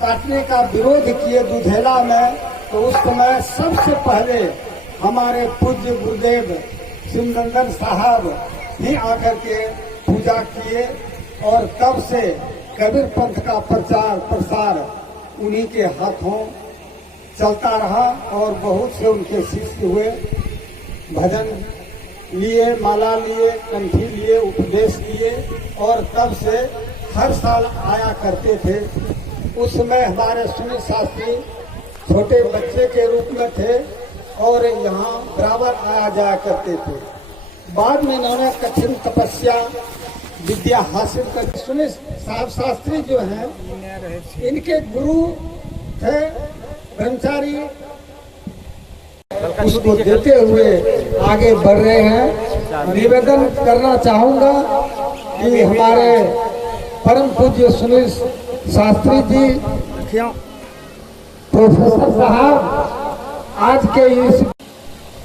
काटने का विरोध किए दुधेला में, तो उस समय सबसे पहले हमारे पूज्य गुरुदेव सिमनंदन साहब ही आकर के पूजा किए और तब से कबीर पंथ का प्रचार प्रसार उन्हीं के हाथों चलता रहा और बहुत से उनके शिष्य हुए, भजन लिए, माला लिए, कंठी लिए, उपदेश किए और तब से हर साल आया करते थे। उस समय हमारे सुनील शास्त्री छोटे बच्चे के रूप में थे और यहाँ बराबर आया जाया करते थे। बाद में इन्होंने कठिन तपस्या विद्या हासिल कर सुनील साहब शास्त्री जो हैं इनके गुरु थे ब्रह्मचारी, उसको देते हुए आगे बढ़ रहे हैं। निवेदन करना चाहूंगा कि हमारे परम पूज्य सुनील शास्त्री जी प्रोफेसर साहब आज के इस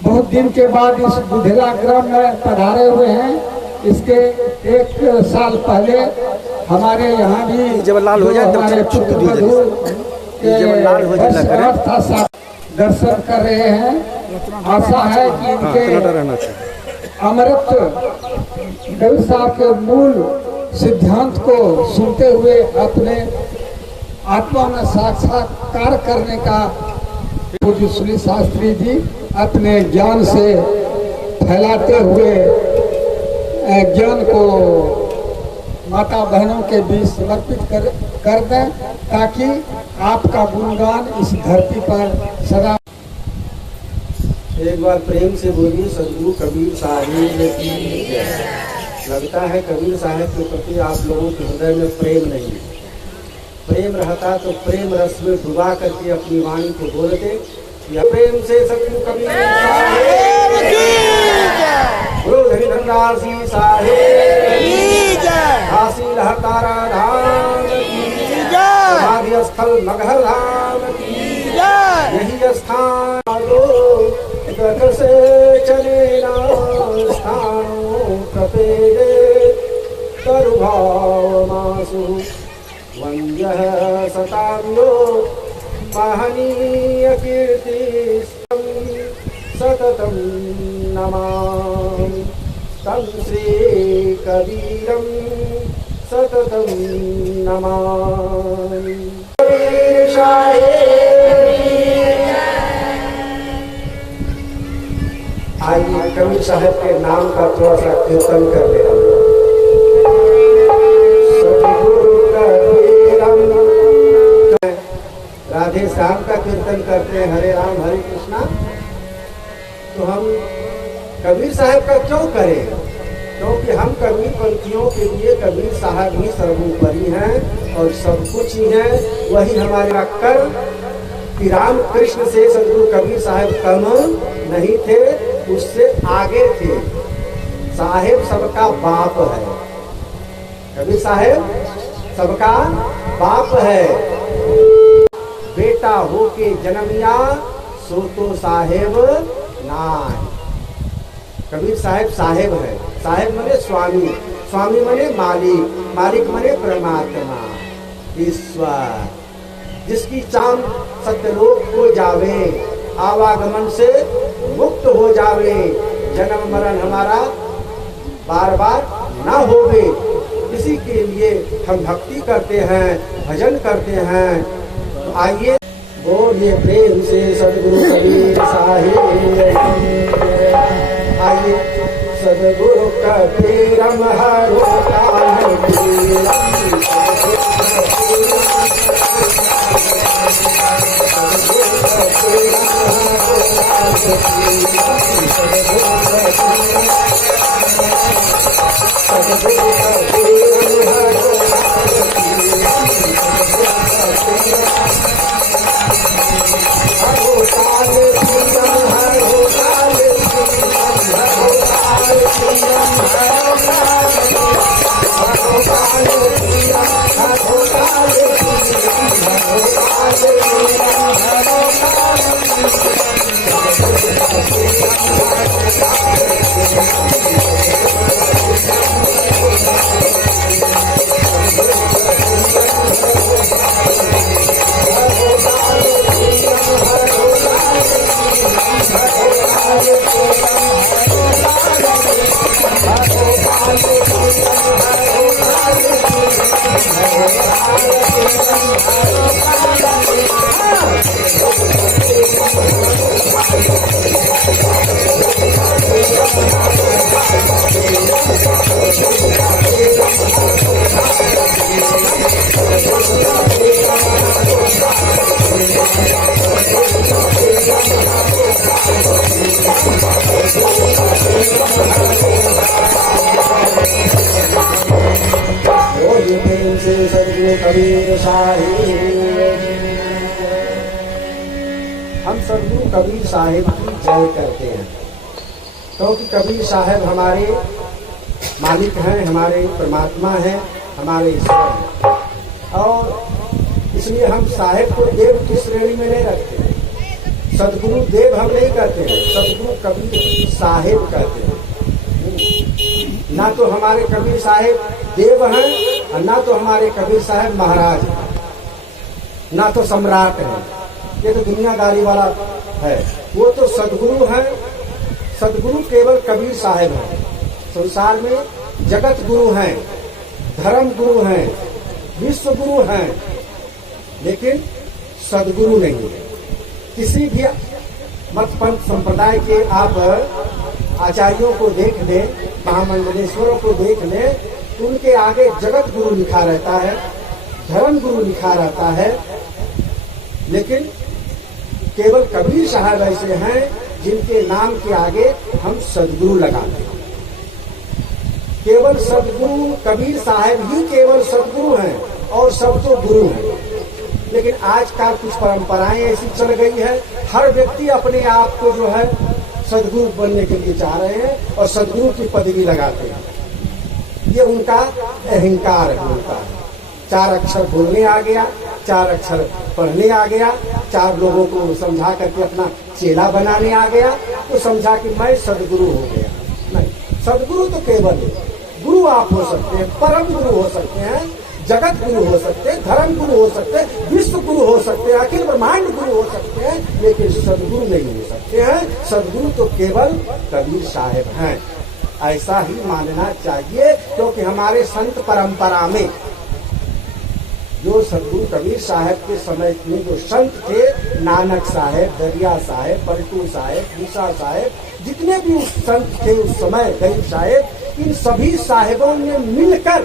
बहुत दिन के बाद इस दुधेला ग्राम में पधारे हुए हैं। इसके एक साल पहले हमारे यहाँ भी जब लाल हो जाए हमारे दर्शन कर रहे हैं। आशा है कि इनके अमृत कबीर साहब के मूल सिद्धांत को सुनते हुए अपने आत्मा में साक्षात्कार करने का पूज्य सुनील शास्त्री जी अपने ज्ञान से फैलाते हुए ज्ञान को माता बहनों के बीच समर्पित कर दें ताकि आपका गुणगान इस धरती पर सदा। एक बार प्रेम से बोलिए सदगुरु कबीर साहिब की जय। लगता है कबीर साहब के प्रति आप लोगों के हृदय में प्रेम नहीं है। प्रेम रहता तो प्रेम रस में डुबा करके अपनी वाणी को बोलते। या प्रेम से सदगुरु कबीर साहिब की जय। गुरु धनीधर सिंह साहिब की जय। काशी लहकारा धाम की जय। समाधि स्थल मगहर धाम की जय। यही स्थान से चले स्थानों प्रपेदे तरुभाव मासु वंद्यः सताम्यो महनीय कीर्ति सततं नमामि तं श्री कबीरं सततं नमामि। आइए कबीर साहब के नाम का थोड़ा सा कीर्तन कर ले। राधे श्याम का कीर्तन करते हैं, हरे राम हरे कृष्णा। तो हम कबीर साहब का क्यों करें? क्योंकि हम कबीर पंथियों के लिए कबीर साहब ही सर्वोपरि हैं और सब कुछ ही हैं। वही हमारे कर कि राम कृष्ण से सदगुरु कबीर साहब कम नहीं थे, उससे आगे थे। साहेब सबका बाप है, कबीर साहब सबका बाप है। बेटा हो के जन्मिया सो तो साहेब नाय। कबीर साहब साहेब है। साहेब मने स्वामी, स्वामी मने मालिक, मालिक मने परमात्मा ईश्वर। जिसकी चांद सत्यलोक हो जावे, आवागमन से मुक्त हो जावे, जन्म मरण हमारा बार बार ना होवे, इसी के लिए हम भक्ति करते हैं, भजन करते हैं। तो आइए बोलिए प्रेम से सदगुरु कबीर साहिब। आइए सदगुरु कबीर हरो काल Hare कबीर साहिब। हम सदगुरु कबीर साहिब की जय करते हैं, क्योंकि कबीर साहब हमारे मालिक हैं, हमारे परमात्मा हैं, हमारे ईश्वर हैं। और इसलिए हम साहेब को देव की श्रेणी में नहीं रखते। सदगुरु देव हम नहीं कहते हैं, सदगुरु कबीर साहिब कहते हैं। ना तो हमारे कबीर साहिब देव हैं और ना तो हमारे कबीर साहब महाराज हैं, ना तो सम्राट हैं। ये तो दुनियादारी वाला है। वो तो सदगुरु हैं। सदगुरु केवल कबीर साहब हैं। संसार में जगत गुरु हैं, धर्म गुरु हैं, विश्व गुरु हैं, लेकिन सदगुरु नहीं है। किसी भी मत पंथ संप्रदाय के आप आचार्यों को देख लें, महामंडलेश्वरों को देख लें, उनके आगे जगत गुरु लिखा रहता है, धर्म गुरु लिखा रहता है, लेकिन केवल कबीर साहब ऐसे हैं जिनके नाम के आगे हम सदगुरु लगाते हैं। केवल सदगुरु कबीर साहब ही केवल सदगुरु हैं और सब तो गुरु हैं। लेकिन आजकल कुछ परंपराएं ऐसी चल गई है, हर व्यक्ति अपने आप को जो है सदगुरु बनने के लिए चाह रहे हैं और सदगुरु की पदवी लगाते हैं। ये उनका अहंकार होता है। 4 अक्षर बोलने आ गया, 4 अक्षर पढ़ने आ गया, 4 लोगों को समझा करके अपना चेला बनाने आ गया, तो समझा कि मैं सदगुरु हो गया। नहीं, सदगुरु तो केवल गुरु आप हो सकते हैं, परम गुरु हो सकते हैं, जगत गुरु हो सकते हैं, धर्म गुरु हो सकते हैं, विश्व गुरु हो सकते हैं, अखिल ब्रह्मांड गुरु हो सकते हैं, लेकिन सदगुरु नहीं हो सकते हैं। सदगुरु तो केवल कबीर साहब हैं। ऐसा ही मानना चाहिए, क्योंकि हमारे संत परंपरा में जो सदगुरु कबीर साहब के समय में जो संत थे, नानक साहब, दरिया साहब, पलटू साहब, मूसा साहब, जितने भी उस संत थे उस समय, गरीब साहब, इन सभी साहेबों ने मिलकर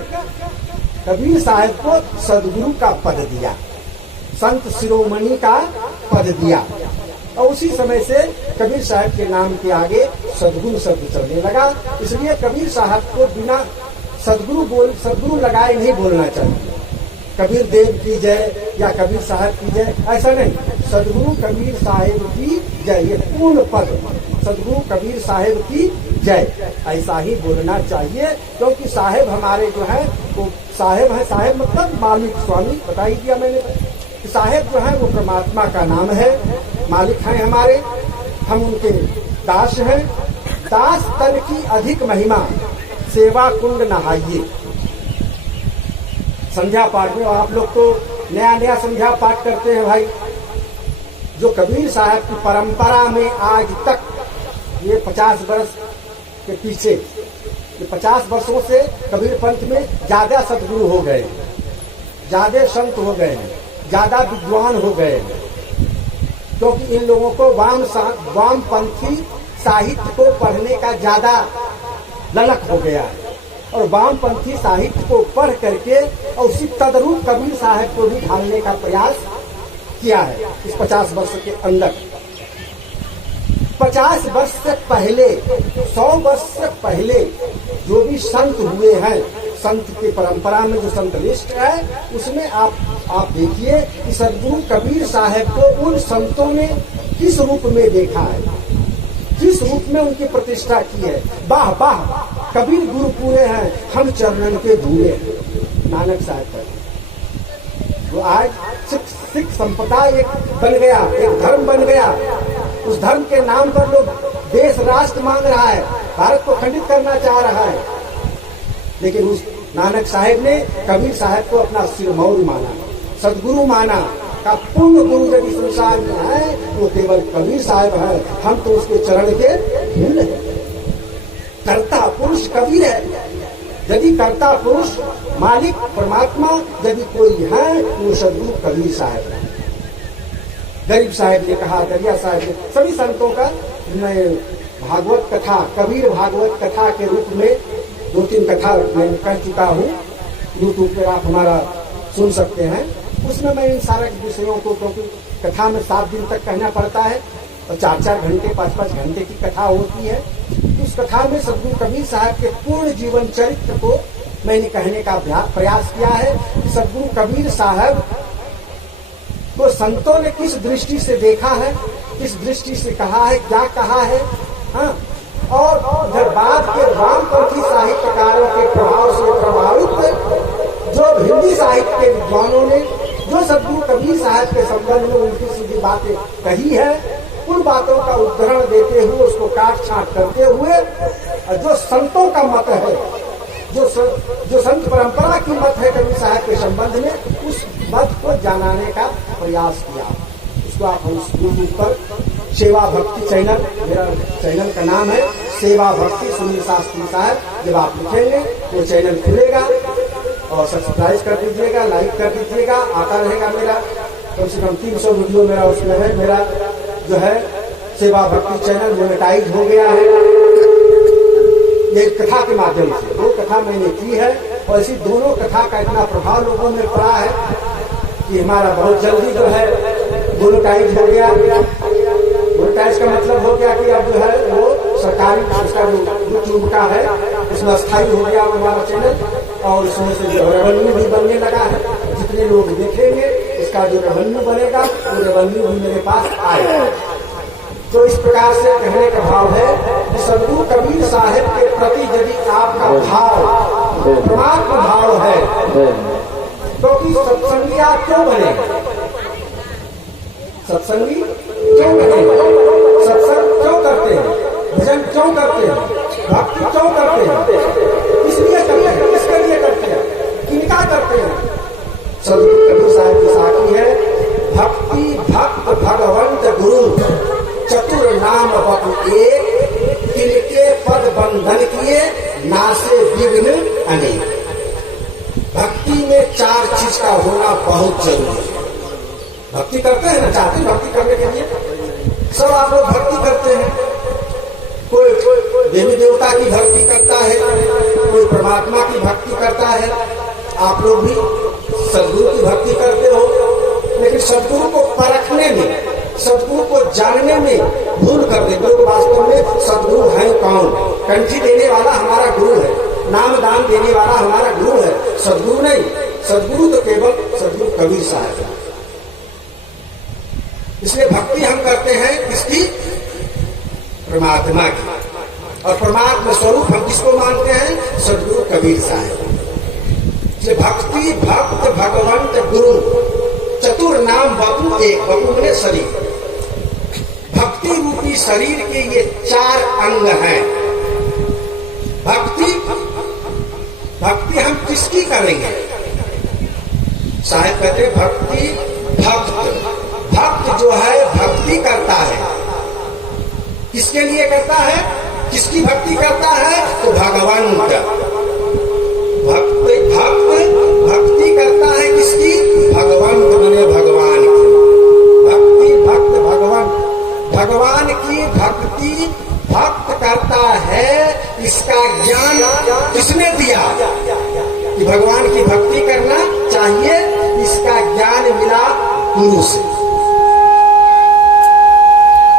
कबीर साहब को सदगुरु का पद दिया, संत शिरोमणि का पद दिया। और उसी समय से कबीर साहब के नाम के आगे सदगुरु शब्द चलने लगा। इसलिए कबीर साहब को बिना सदगुरु लगाए नहीं बोलना चाहिए। कबीर देव की जय या कबीर साहब की जय, ऐसा नहीं। सदगुरु कबीर साहिब की जय, ये पूर्ण पद, सदगुरु कबीर साहिब की जय, ऐसा ही बोलना चाहिए। क्योंकि साहेब हमारे जो है वो साहेब है, साहेब मतलब मालिक, स्वामी, बता ही दिया मैंने। साहेब जो है वो परमात्मा का नाम है, मालिक हैं हमारे, हम उनके दास हैं। दास तन की अधिक महिमा, सेवा कुंड नहाइए। संध्या पाठ में आप लोग तो नया संध्या पाठ करते हैं भाई। जो कबीर साहब की परंपरा में आज तक ये 50 वर्ष के पीछे, ये 50 वर्षों से कबीर पंथ में ज्यादा सदगुरु हो गए, ज्यादा संत हो गए, ज्यादा विद्वान हो गए, क्योंकि इन लोगों को वामपंथी साहित्य को पढ़ने का ज्यादा ललक हो गया है और वामपंथी साहित्य को पढ़ करके और उसी तदरूप कबीर साहब को भी ढालने का प्रयास किया है इस 50 वर्ष के अंदर। 50 वर्ष से पहले, 100 वर्ष से पहले जो भी संत हुए हैं, संत की परंपरा में जो संत लिस्ट है, उसमें आप देखिए कि सदगुरु कबीर साहब को उन संतों ने किस रूप में देखा है, किस रूप में उनकी प्रतिष्ठा की है। वाह वाह, कबीर गुरु पूरे हैं, हम चरणन के धूले हैं। नानक साहब का वो आज सिख संप्रदाय एक बन गया, एक धर्म बन गया। उस धर्म के नाम पर लोग देश राष्ट्र मांग रहा है, भारत को खंडित करना चाह रहा है। लेकिन उस नानक साहब ने कबीर साहब को अपना सिरमौर माना, सदगुरु माना, का पूर्ण गुरु यदि संसार में है वो केवल कबीर साहब है। हम तो उसके चरण के धूल हैं। कर्ता पुरुष कबीर है, यदि कर्ता पुरुष मालिक परमात्मा यदि कोई है तो सदगुरु कबीर साहब है। गरीब साहब ने कहा, दरिया साहब ने, सभी संतों का मैं भागवत कथा, कबीर भागवत कथा के रूप में 2-3 कथा मैं कह चुका हूँ। यूट्यूब पर आप हमारा सुन सकते हैं। उसमें मैं इन सारे विषयों को, क्योंकि कथा में 7 दिन तक कहना पड़ता है और 4-4 घंटे 5-5 घंटे की कथा होती है। उस कथा में सदगुरु कबीर साहब के पूर्ण जीवन चरित्र को मैंने कहने का प्रयास किया है कि सदगुरु कबीर साहब को संतों ने किस दृष्टि से देखा है, किस दृष्टि से कहा है, क्या कहा है। हाँ, और जब बाद के वामपंथी साहित्यकारों के प्रभाव से प्रभावित जो हिंदी साहित्य के विद्वानों ने जो सदगुरु कबीर साहब के संबंध में उनकी सीधी बातें कही है, उन बातों का उद्धरण देते हुए, उसको काट छाट करते हुए, जो संतों का मत है, जो संत परंपरा की मत है कबीर साहब के संबंध में, उस मत को जनाने का प्रयास किया। उसको आप उस यूट्यूब पर सेवा भक्ति चैनल, मेरा चैनल का नाम है सेवा भक्ति सुनील शास्त्री साहब, जब आप लिखेंगे वो चैनल खुलेगा और सब्सक्राइब कर दीजिएगा, लाइक कर दीजिएगा। आता रहेगा मेरा कम से कम 300 वीडियो मेरा उसमें है। मेरा जो है सेवा भक्ति चैनल मोनेटाइज हो गया है ये कथा के माध्यम से। 2 कथा मैंने की है और इसी दोनों कथा का इतना प्रभाव लोगों में पड़ा है कि हमारा बहुत जल्दी जो है मोनेटाइज हो गया। मोनेटाइज का मतलब हो गया कि अब जो है वो सरकारी उसका जो यूट्यूब का है उसमें स्थायी हो गया हमारा चैनल और उसमें से जो रेवेन्यू भी बनने लगा है। जितने लोग देखेंगे इसका जो रेवेन्यू बनेगा वो रेवेन्यू भी मेरे पास आएगा। तो इस प्रकार से कहने का भाव है कि सदगुरु कबीर साहब के प्रति यदि आपका भाव परमात्मा भाव है तो सत्संगी आप क्यों बने, सत्संगी क्यों बने, सत्संग क्यों करते हैं, भजन क्यों करते हैं, भक्ति क्यों करते हैं, इसलिए करते हैं, किसके लिए करते हैं, किनका करते हैं। सदगुरु कबीर साहब की साखी है, भक्ति भक्त भगवंत गुरु चतुर नाम बतु एक, तिनके पद बंधन किए नासे विघ्न अनेक। भक्ति में 4 चीज का होना बहुत जरूरी है। भक्ति करते हैं ना, चाहते हैं भक्ति करने के लिए, सब आप लोग भक्ति करते हैं। कोई देवी देवता की भक्ति करता है, कोई परमात्मा की भक्ति करता है, आप लोग भी सदगुरु की भक्ति करते हो। लेकिन सदगुरु को परखने में, सदगुरु को जानने में भूल कर देते हो। वास्तव में सदगुरु है कौन? कंठी देने वाला हमारा गुरु है, नाम दान देने वाला हमारा गुरु है, सदगुरु नहीं। सदगुरु तो केवल सदगुरु कबीर साहब है। इसलिए भक्ति हम करते हैं किसकी? परमात्मा की। और परमात्मा स्वरूप हम किसको मानते हैं? सदगुरु कबीर साहब। भक्ति भक्त भगवंत गुरु चतुर नाम बपू एक, बपू ने शरीर, भक्ति रूपी शरीर के ये 4 अंग हैं। भक्ति भक्ति हम किसकी करेंगे? साहिब कहते भक्ति भक्त, भक्त जो है भक्ति करता है, किसके लिए करता है? किसकी भक्ति करता है? तो भगवान का भक्त भक्ति करता है किसकी? भगवान बने भगवान की भक्ति, भक्त भगवान, भगवान की भक्ति भक्त करता है। इसका ज्ञान किसने दिया कि भगवान की भक्ति करना चाहिए? इसका ज्ञान मिला गुरु से।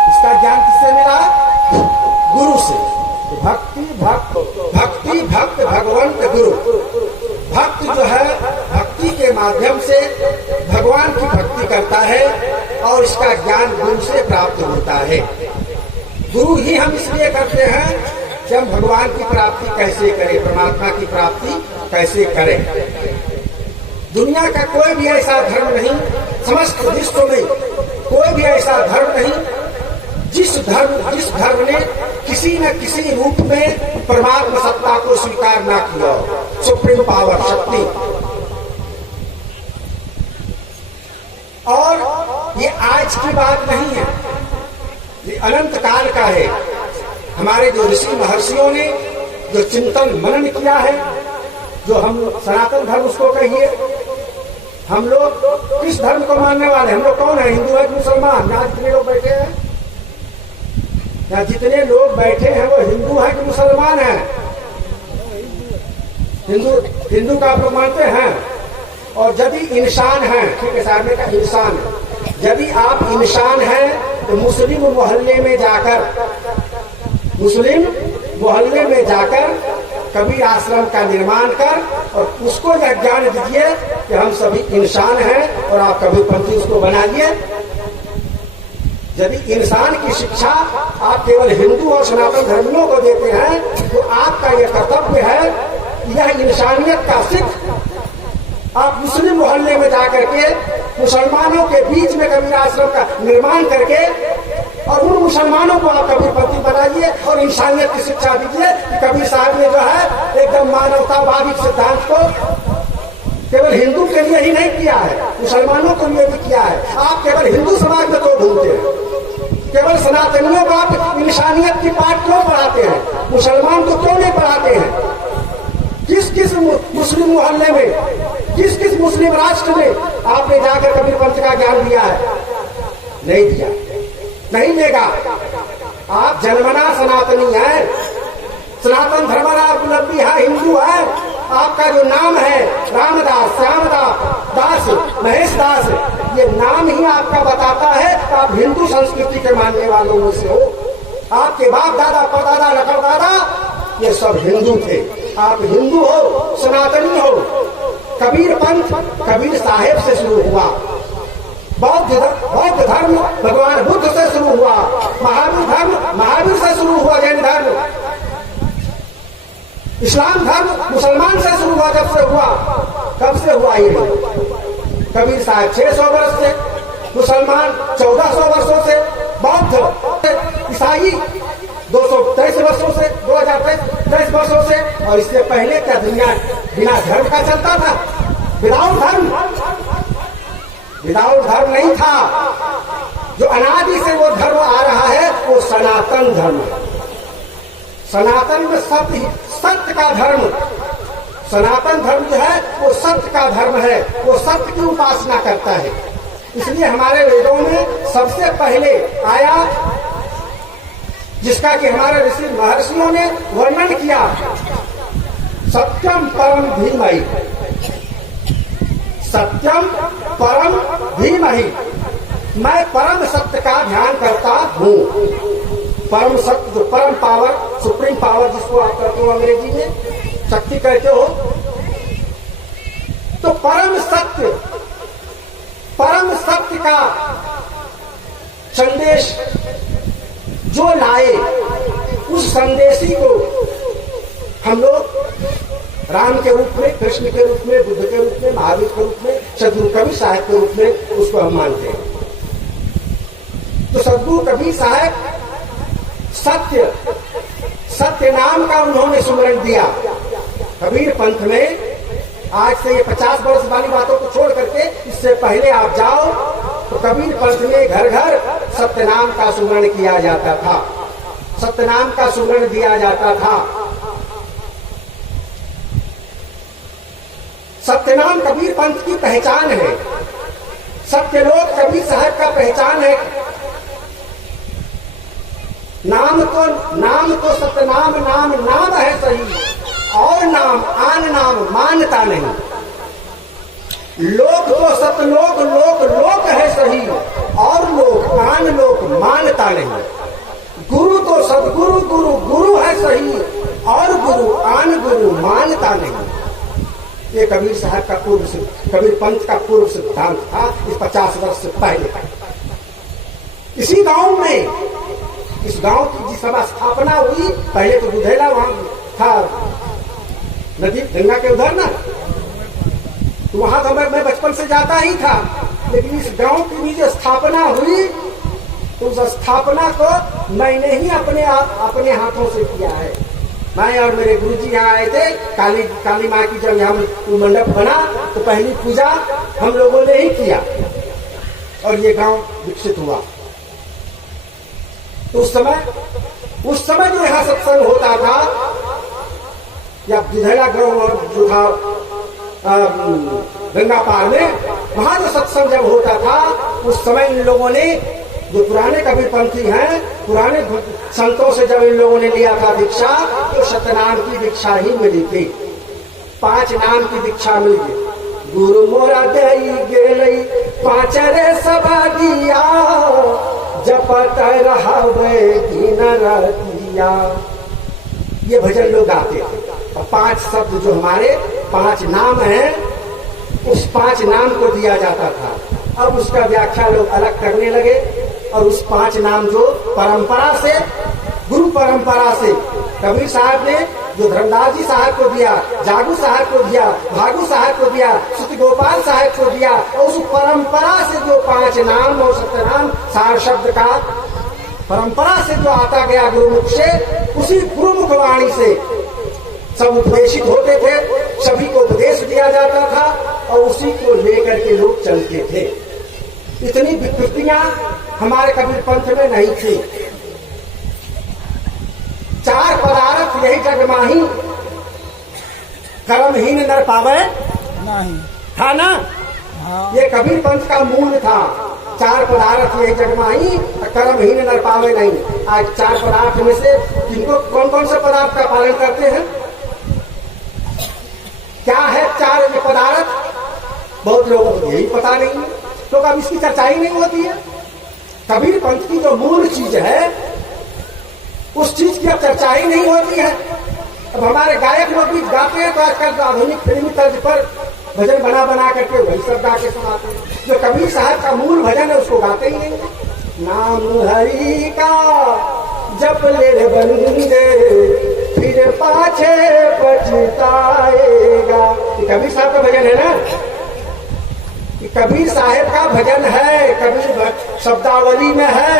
इसका ज्ञान किससे मिला? गुरु से। भक्ति भक्त भगवंत गुरु। भक्त जो है भक्ति के माध्यम से भगवान की भक्ति करता है और इसका ज्ञान गुरु से प्राप्त होता है। गुरु ही हम इसलिए करते हैं कि हम भगवान की प्राप्ति कैसे करें, परमात्मा की प्राप्ति कैसे करें। दुनिया का कोई भी ऐसा धर्म नहीं, समस्त विश्व में कोई भी ऐसा धर्म नहीं जिस धर्म ने किसी न किसी रूप में परमात्मा सत्ता को स्वीकार ना किया हो। सुप्रीम पावर, शक्ति। और ये आज की बात नहीं है, ये अनंत काल का है। हमारे जो ऋषि महर्षियों ने जो चिंतन मनन किया है जो हम सनातन धर्म उसको कहिए। हम लोग किस धर्म को मानने वाले? हम लोग कौन है? हिंदू है कि मुसलमान? यहाँ जितने लोग बैठे हैं, यहाँ जितने लोग बैठे हैं वो हिंदू है कि मुसलमान है? हिंदू का आप लोग मानते हैं? और यदि इंसान है, ठीक है साहब ने कहा इंसान है, यदि आप इंसान हैं तो मुस्लिम मोहल्ले में जाकर कबीर आश्रम का निर्माण कर और उसको यह ज्ञान दीजिए कि हम सभी इंसान हैं और आप कबीरपंथी उसको बनाइए। यदि इंसान की शिक्षा आप केवल हिंदू और सनातन धर्मियों को देते हैं तो आपका यह कर्तव्य है कि यह इंसानियत का सिख आप मुस्लिम मोहल्ले में जाकर के मुसलमानों के बीच में कबीर आश्रम का निर्माण करके और उन मुसलमानों को आप कबीरपंथी बनाइए और इंसानियत की शिक्षा दीजिए कि कबीर साहब ने जो है एकदम मानवतावादी सिद्धांत को केवल हिंदू के लिए ही नहीं किया है, मुसलमानों के लिए भी किया है। आप केवल हिंदू समाज में तो ढूंढते हैं, केवल सनातनियों को आप इंसानियत की पाठ क्यों पढ़ाते हैं? मुसलमान को क्यों नहीं पढ़ाते हैं? किस किस मुस्लिम मोहल्ले में, किस किस मुस्लिम राष्ट्र में आपने जाकर कबीरपंथ का ज्ञान दिया है? नहीं दिया, नहीं देगा। आप जन्मना सनातनी है, सनातन धर्मावलंबी है, हिंदू है। आपका जो नाम है रामदास, श्यामदास, दास, महेश दास, ये नाम ही आपका बताता है आप हिंदू संस्कृति के मानने वालों में से हो। आपके बाप दादा, परदादा, लखन दादा ये सब हिंदू थे। आप हिंदू हो, सनातनी हो। कबीर पंथ कबीर साहेब से शुरू हुआ, बौद्ध धर्म भगवान बुद्ध से शुरू हुआ, महावीर धर्म महावीर से शुरू हुआ, जैन धर्म, इस्लाम धर्म मुसलमान से शुरू हुआ। कब से हुआ ये? कबीर साहब 600 वर्ष से, मुसलमान 1400 वर्षों से, बौद्ध ईसाई 223 वर्षों से, 2023 वर्षों से। और इससे पहले क्या दुनिया बिना धर्म का चलता था? विदाउट धर्म नहीं था। जो अनादि से वो धर्म आ रहा है वो सनातन धर्म है। सनातन में सत्य का धर्म, सनातन धर्म जो है वो सत्य का धर्म है, वो सत्य की उपासना करता है। इसलिए हमारे वेदों में सबसे पहले आया, जिसका कि हमारे ऋषि महर्षियों ने वर्णन किया, सत्यम परम धीमहि, सत्यम परम धीमहि, मैं परम सत्य का ध्यान करता हूँ। परम सत्य, जो परम पावर, सुप्रीम पावर जिसको आप कहते हो अंग्रेजी में शक्ति कहते हो, तो परम सत्य का संदेश जो लाए, उस संदेशी को हम लोग राम के रूप में, कृष्ण के रूप में, बुद्ध के रूप में, महावीर के रूप में, सदगुरु कबीर साहब के रूप में उसको हम मानते हैं। तो सदगुरु कबीर साहब सत्य नाम का उन्होंने सुमरण दिया। कबीर पंथ में आज से ये 50 वर्ष वाली बातों को छोड़ करके इससे पहले आप जाओ तो कबीर पंथ में घर घर सत्य नाम का सुमरण किया जाता था, सत्य नाम का सुमरण दिया जाता था। सत्यनाम कबीर पंथ की पहचान है। सत्यलोक कबीर साहब का पहचान है। नाम तो सतनाम नाम है सही, और नाम आन नाम मानता नहीं। लोक तो सतलोक लोक है सही, और लोक आन लोक मानता नहीं। गुरु तो सदगुरु गुरु है सही, और गुरु आन गुरु मानता नहीं। ये कबीर साहब का कबीर पंथ का पूर्व सिद्धांत था इस 50 वर्ष से पहले। इसी गांव में, इस गांव की जिस समय स्थापना हुई, पहले तो बुधेला वहां था, नदी गंगा के उधर ना, तो वहां तो मैं बचपन से जाता ही था। लेकिन इस गांव की भी जो स्थापना हुई, तो उस स्थापना को मैंने ही अपने हाथों से किया है। मैं और मेरे गुरुजी यहाँ आए थे। काली माँ की जब यहाँ मंडप बना तो पहली पूजा हम लोगों ने ही किया और ये गांव विकसित हुआ। तो उस समय जो यहाँ सत्संग होता था, या दुधेड़ा गांव जो था गंगा पार में, वहां जो सत्संग जब होता था उस समय इन लोगों ने, जो पुराने कबीरपंथी हैं, पुराने संतों से जब इन लोगों ने लिया था दीक्षा, तो सतनाम की दीक्षा ही मिली थी, 5 नाम की दीक्षा मिली थी। गुरु मोरा दई गेलई 5 रे सभा दिया, जपत रहवे दिन रतिया। ये भजन लोग गाते थे। और 5 शब्द जो हमारे 5 नाम हैं, उस 5 नाम को दिया जाता था। अब उसका व्याख्या लोग अलग करने लगे और उस 5 नाम जो परंपरा से, गुरु परंपरा से कबीर साहब ने जो धर्मदास जी साहब को दिया, जागू साहब को दिया, भागू साहब को दिया, श्रुति गोपाल साहब को दिया, और उस परंपरा से जो 5 नाम और सत्यनाम सार शब्द का परंपरा से जो आता गया गुरुमुख से, उसी गुरुमुख वाणी से सब उपदेशित होते थे, सभी को उपदेश दिया जाता था और उसी को लेकर के लोग चलते थे। इतनी विकृतियां हमारे कबीर पंथ में नहीं थी। 4 पदार्थ यही जग माही, कर्महीन नर पावे नहीं था ना। हाँ। ये कबीर पंथ का मूल था। 4 पदार्थ यही जग माही, कर्महीन नर पावे नहीं। आज 4 पदार्थ में से किनको, कौन कौन से पदार्थ का पालन करते हैं? क्या है 4 ये पदार्थ? बहुत लोगों को यही पता नहीं है, तो अब इसकी चर्चा ही नहीं होती है। कबीर पंथ की जो मूल चीज है, उस चीज की अब चर्चा ही नहीं होती है। अब हमारे गायक लोग भी गाते हैं, तो आजकल आधुनिक फिल्मी तर्ज पर भजन बना बना करके वही सब गा के सुनाते हैं। जो कबीर साहब का मूल भजन है उसको गाते ही नहीं। नाम हरि का जप ले बंदे, फिर पाछे पछताएगा। कबीर साहब का भजन है ना, कबीर साहब का भजन है, कबीर शब्दावली में है,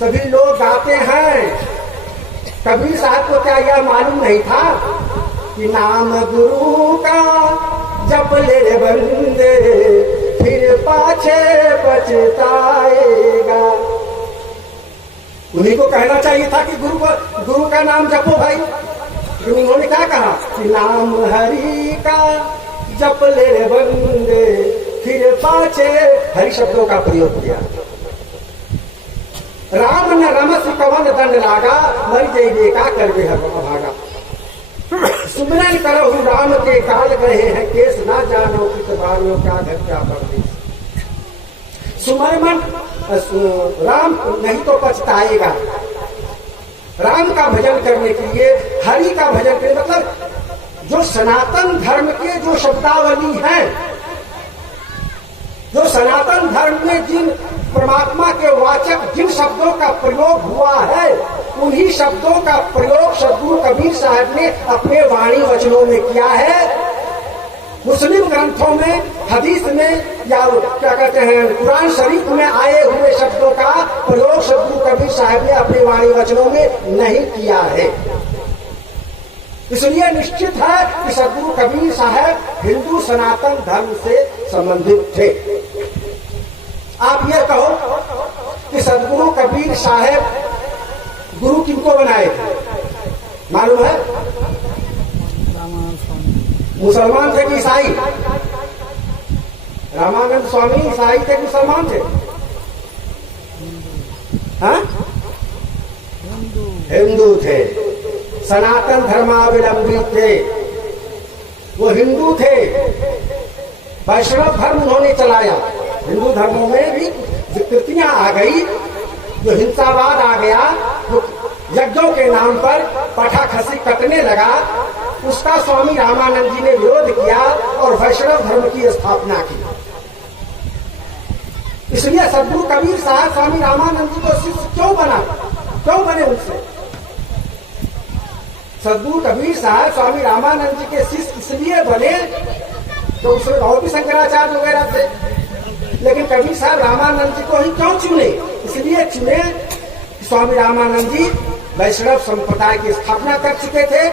सभी लोग गाते हैं। कबीर साहब को क्या यह मालूम नहीं था कि नाम गुरु का जप ले बंदे, फिर पाछे पछताएगा। उन्हीं को कहना चाहिए था कि गुरु का नाम जपो भाई। उन्होंने क्या कहा कि नाम हरि का जप ले बंदे, फिर पाछे हरि शब्दों का प्रयोग किया। राम न रमस कवन दंड लागा, मर जय का कर दे भागा। सुमरन करो राम के काल गए हैं, केस ना जानो किस बारियों क्या घर क्या परदेश। सुमरमन राम नहीं तो पछताएगा। राम का भजन करने के लिए, हरि का भजन करने, मतलब जो सनातन धर्म के जो शब्दावली हैं, जो सनातन धर्म में जिन परमात्मा के वाचक जिन शब्दों का प्रयोग हुआ है, उन्हीं शब्दों का प्रयोग सद्गुरु कबीर साहब ने अपने वाणी वचनों में किया है। मुस्लिम ग्रंथों में, हदीस में, या क्या कहते हैं कुरान शरीफ में आए हुए शब्दों का प्रयोग सद्गुरु कबीर साहब ने अपने वाणी वचनों में नहीं किया है। इसलिए निश्चित है कि सद्गुरु कबीर साहब हिंदू सनातन धर्म से संबंधित थे। आप ये कहो कि सद्गुरु कबीर साहब गुरु किनको बनाए थे? मालूम है? मुसलमान थे कि ईसाई? रामानंद स्वामी ईसाई थे, मुसलमान थे? हाँ? हिंदू थे, सनातन धर्मावलंबी थे, वो हिंदू थे। वैष्णव धर्म उन्होंने चलाया। हिंदू धर्मों में भी विकृतियां आ गई, जो हिंसावाद आ गया, जो यज्ञों के नाम पर पठा खसी कटने लगा, उसका स्वामी रामानंद जी ने विरोध किया और वैष्णव धर्म की स्थापना की। इसलिए सद्गुरु कबीर साहब स्वामी रामानंद जी को शिष्य क्यों बने उनसे? सद्गुरु कबीर साहब स्वामी रामानंद जी के शिष्य इसलिए बने, तो उसमें और भी शंकराचार्य वगैरह थे, लेकिन कबीर साहब रामानंद जी को ही क्यों चुने? इसलिए चुने स्वामी रामानंद जी वैष्णव संप्रदाय की स्थापना कर चुके थे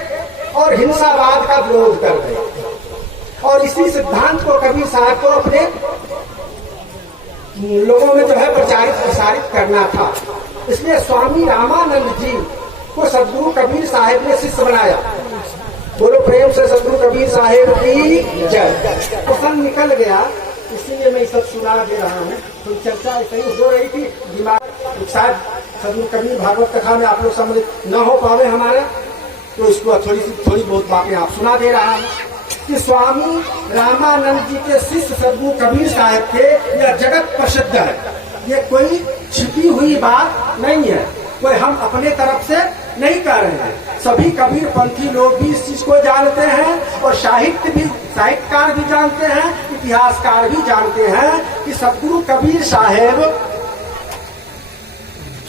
और हिंसावाद का विरोध कर रहे, और इसी सिद्धांत को कबीर साहब को अपने लोगों में जो है प्रसारित करना था। इसलिए स्वामी रामानंद जी को सद्गुरु कबीर साहब ने शिष्य बनाया। बोलो प्रेम से सदगुरु कबीर साहेब की जय। प्रसंग निकल गया, इसलिए मैं सब सुना दे रहा हूँ। तो चर्चा ऐसे ही हो रही थी, दिमाग शायद सदगुरु कबीर भागवत कथा में आप लोग समझ न हो पावे हमारे, तो इसको थोड़ी बहुत बातें आप सुना दे रहा हूँ कि स्वामी रामानंद जी के शिष्य सदगुरु कबीर साहब थे। यह जगत प्रसिद्ध है, ये कोई छिपी हुई बात नहीं है, कोई हम अपने तरफ से नहीं कर रहे हैं। सभी कबीर पंथी लोग भी इस चीज को जानते हैं और साहित्यकार भी जानते हैं, इतिहासकार भी जानते हैं कि सदगुरु कबीर साहेब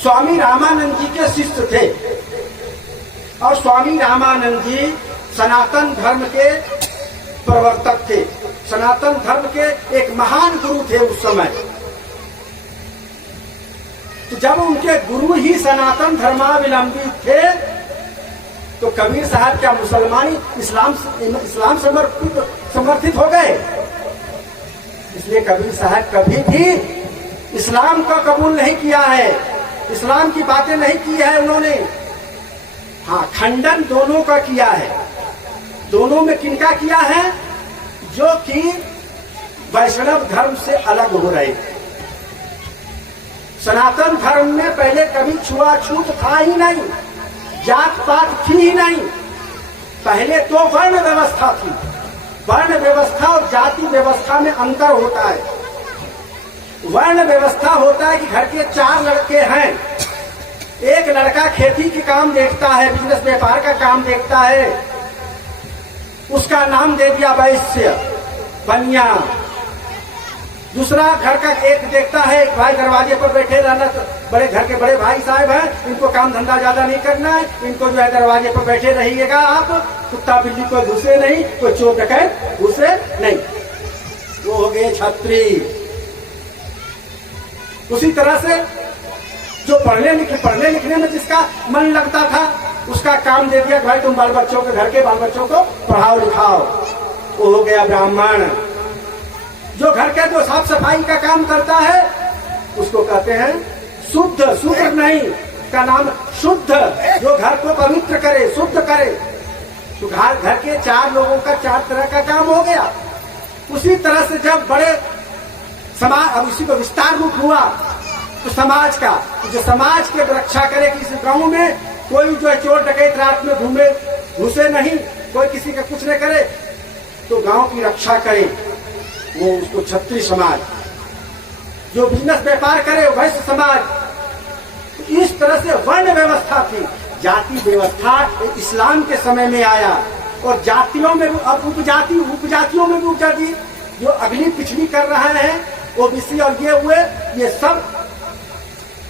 स्वामी रामानंद जी के शिष्य थे। और स्वामी रामानंद जी सनातन धर्म के प्रवर्तक थे, सनातन धर्म के एक महान गुरु थे उस समय। तो जब उनके गुरु ही सनातन धर्मावलंबी थे तो कबीर साहब क्या मुसलमानी इस्लाम समर्थित हो गए? इसलिए कबीर साहब कभी भी इस्लाम का कबूल नहीं किया है, इस्लाम की बातें नहीं की है उन्होंने। हाँ, खंडन दोनों का किया है। दोनों में किनका किया है? जो कि वैष्णव धर्म से अलग हो रहे थे। सनातन धर्म में पहले कभी छुआछूत था ही नहीं, जात पात थी ही नहीं। पहले तो वर्ण व्यवस्था थी। वर्ण व्यवस्था और जाति व्यवस्था में अंतर होता है। वर्ण व्यवस्था होता है कि घर के 4 लड़के हैं, एक लड़का खेती के काम देखता है, बिजनेस व्यापार का काम देखता है, उसका नाम दे दिया वैश्य बनिया। दूसरा घर का एक देखता है, एक भाई दरवाजे पर बैठे रहना, तो बड़े घर के बड़े भाई साहब हैं, इनको काम धंधा ज्यादा नहीं करना है, इनको जो है दरवाजे पर बैठे रहिएगा आप, कुत्ता बिल्ली कोई घुसे नहीं, कोई चोर डकैत घुसे नहीं। वो हो गए छत्री। उसी तरह से जो पढ़ने लिखने में जिसका मन लगता था, उसका काम दे दिया भाई तुम बाल बच्चों के घर के बाल बच्चों को पढ़ाओ लिखाओ, वो हो गया ब्राह्मण। जो घर के जो साफ सफाई का काम करता है उसको कहते हैं शुद्ध, शूद्र नहीं, का नाम शुद्ध, जो घर को पवित्र करे, शुद्ध करे। तो घर के 4 लोगों का 4 तरह का काम हो गया। उसी तरह से जब बड़े समाज, अब इसी को विस्तार रूप हुआ तो समाज का, जो समाज के रक्षा करे, किसी गांव में कोई जो है चोर डकैत रात में घुसे नहीं, कोई किसी का कुछ नहीं करे, तो गांव की रक्षा करे, वो उसको छत्री समाज। जो बिजनेस व्यापार करे वो वैश्य समाज। इस तरह से वर्ण व्यवस्था थी। जाति व्यवस्था इस्लाम के समय में आया और जातियों में अब उपजातियों में भी उपजाति जो अगली पिछड़ी कर रहे हैं ओबीसी और ये हुए, ये सब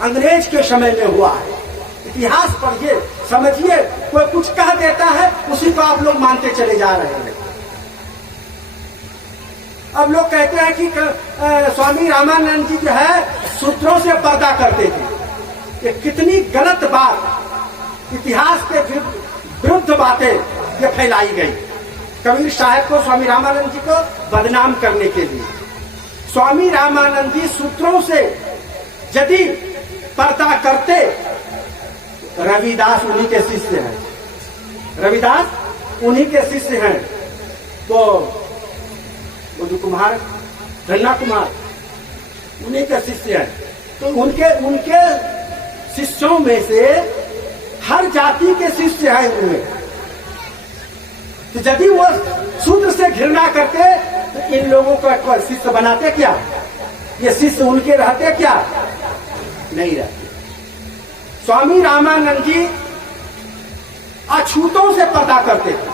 अंग्रेज के समय में हुआ है। इतिहास पढ़िए, समझिए, कोई कुछ कह देता है उसी को आप लोग मानते चले जा रहे हैं। अब लोग कहते हैं कि स्वामी रामानंद जी जो है सूत्रों से पर्दा करते थे। ये कितनी गलत बात, इतिहास के विरुद्ध बातें ये फैलाई गई कबीर साहब को, स्वामी रामानंद जी को बदनाम करने के लिए। स्वामी रामानंद जी सूत्रों से यदि पर्दा करते, रविदास उन्हीं के शिष्य हैं, रविदास उन्हीं के शिष्य हैं। तो वो जो कुमार धन्ना कुमार उन्हीं के शिष्य हैं। तो उनके शिष्यों में से हर जाति के शिष्य हैं उनमें। तो यदि वो शूद्र से घृणा करते तो इन लोगों को शिष्य बनाते क्या? ये शिष्य उनके रहते क्या? नहीं रहते। स्वामी रामानंद जी अछूतों से पर्दा करते थे।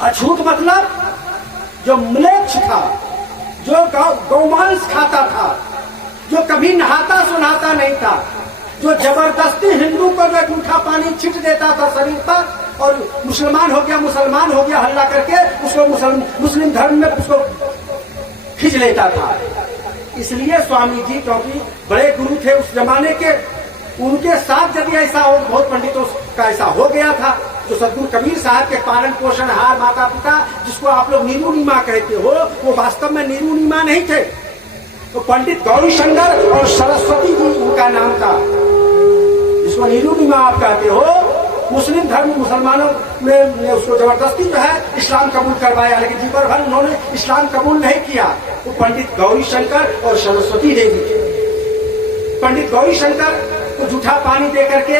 अछूत मतलब जो म्लेच्छ था, जो गौमांस खाता था, जो कभी नहाता सुनाता नहीं था, जो जबरदस्ती हिंदू को जो जूठा पानी छिट देता था शरीर पर और मुसलमान हो गया हल्ला करके उसको मुस्लिम धर्म में उसको खींच लेता था। इसलिए स्वामी जी क्योंकि बड़े गुरु थे उस जमाने के, उनके साथ यदि ऐसा हो, बहुत पंडितों का ऐसा हो गया था, जो सदगुरु कबीर साहब के पालन पोषण हार माता पिता, जिसको आप लोग नीरूनीमा कहते हो, वो वास्तव में नीरूनीमा नहीं थे। तो पंडित गौरी शंकर और सरस्वती जी उनका नाम था, जिसको नीरूनीमा आप कहते हो, मुस्लिम धर्म मुसलमानों ने उसको जबरदस्ती जो है इस्लाम कबूल करवाया, लेकिन जीवन भर उन्होंने इस्लाम कबूल नहीं किया। वो पंडित गौरी शंकर और सरस्वती देवी, पंडित गौरी शंकर को जूठा पानी दे करके